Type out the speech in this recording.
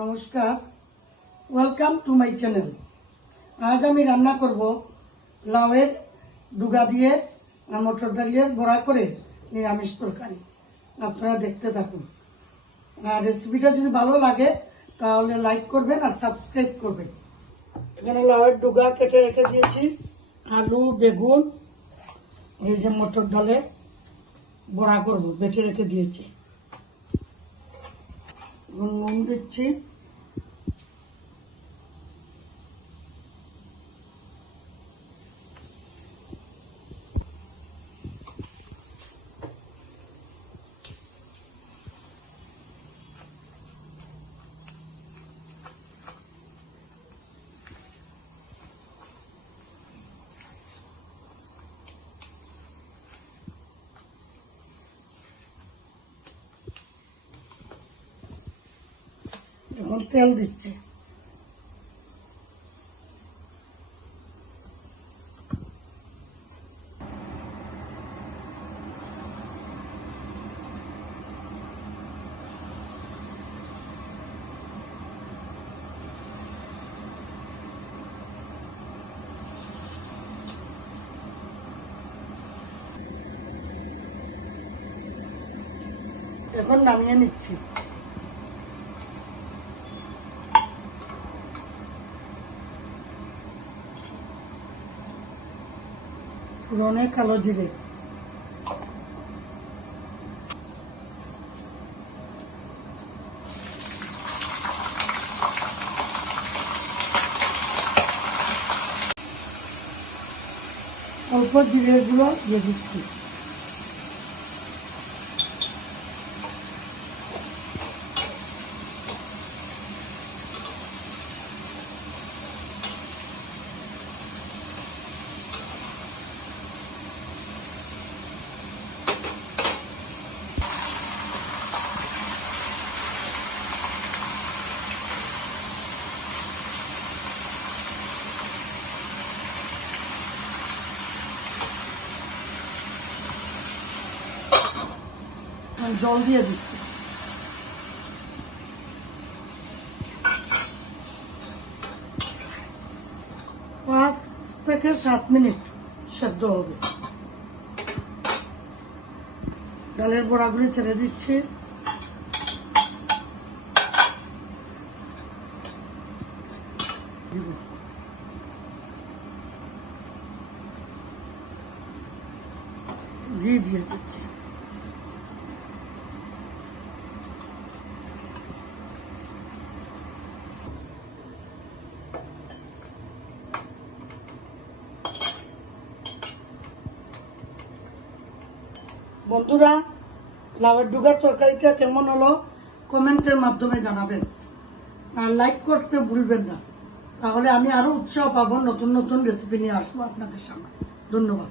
নমস্কার, welcome to my channel. আজ আমি রান্না করব লাউয়ের ডুগা দিয়ে মটর ডালের বড়া করে নিরামিষ তরকারি। আপনারা দেখতে থাকুন। আর রেসিপিটা যদি ভালো লাগে তাহলে লাইক করবেন আর সাবস্ক্রাইব করবেন। এখানে লাউয়ের ডুগা কেটে রেখে দিয়েছি, আলু, বেগুন, এই যে মটর ডালে বড়া করব বেটে রেখে দিয়েছি। নুন দিচ্ছি, এখন তেল দিচ্ছি। এখন নামিয়ে নিচ্ছি। ফোড়নে কালো জিরে, অল্প জিরে গুঁড়ো দিয়ে দিচ্ছি। জল দিয়ে দিচ্ছি। 5 থেকে 7 মিনিট সেদ্ধ হবে। ডালের বড়াগুলি ছেড়ে দিচ্ছি। ঘি দিয়ে দিচ্ছি। বন্ধুরা, লাউয়ের ডুগার তরকারিটা কেমন হলো কমেন্টের মাধ্যমে জানাবেন, আর লাইক করতে ভুলবেন না। তাহলে আমি আরো উৎসাহ পাবো, নতুন নতুন রেসিপি নিয়ে আসবো আপনাদের সামনে। ধন্যবাদ।